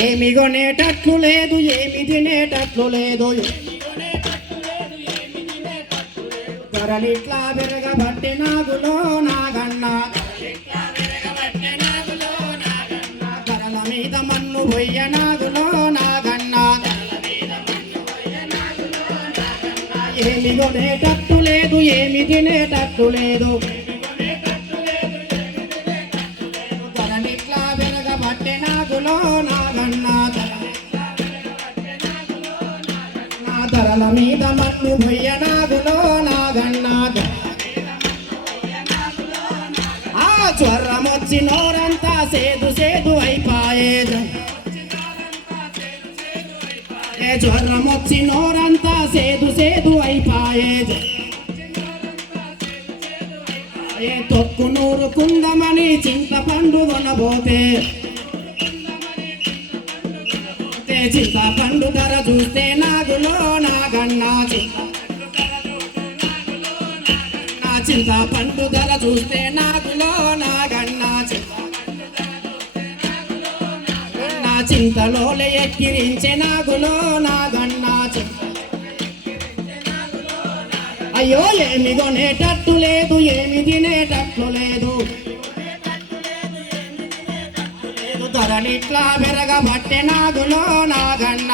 ఏమి కొనేటట్లు లేదు ఏమి తినేటట్లు లేదు ధరలిట్లా విరగబట్టి నాగులో నాగన్న ధరల మీద మన్ను పొయ్య నాగులో నాగన్న ఏమి కొనేటట్టు లేదు ఏమి తినేటట్టు లేదు ధరలిట్లా విరగబట్టి నాగులో నాగన్న ధరల మీద మన్ను పొయ్య నాగులో నాగన్న ఆ జ్వరమొచ్చి నోరంతా సేదు సేదు అయిపాయే జ్వరమొచ్చి నోరంతా సేదు సేదు అయిపాయే తొక్కు నూరు కుందమని చింతపండు కొనబోతే చింతపండు ధర చూస్తే నాగులో నాగన్న నా చింతపండు ధర చూస్తే నాగులో నాగన్న నా చింతలోలే ఎక్కిరించే నాగులో నాగన్న అయ్యో ఏమి కొనేటట్టు లేదు ఏమి తినేటట్లు లేదు ధరలిట్లా విరగబట్టె నాగులో నాగన్న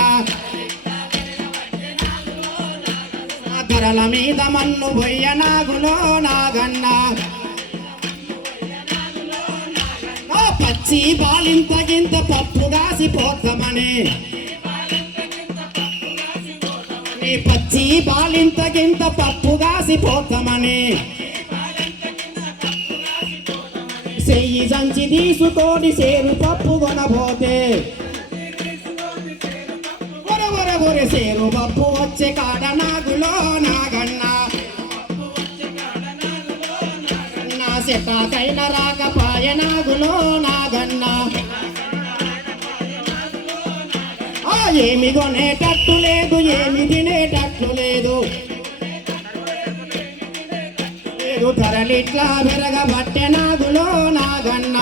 ధరల మీద మన్ను పొయ్య నాగులో నాగన్న పచ్చి బాలింతగింత పప్పు కాసిపోతామని పచ్చి బాలింతగింత పప్పు కాసిపోతామని చెయ్యి సంచి తీసుకొని సేరు పప్పు కొనబోతే ఒరొరొరె సేరు పప్పు వచ్చే కాడ నాగులో నాగన్న నా సెటాకైన రాకపాయ నాగులో నాగన్న ఏమి కొనేటట్టు లేదు ఏమి తినేటట్లు లేదు ధరలిట్లా విరగబట్టె నాగులో నాగన్న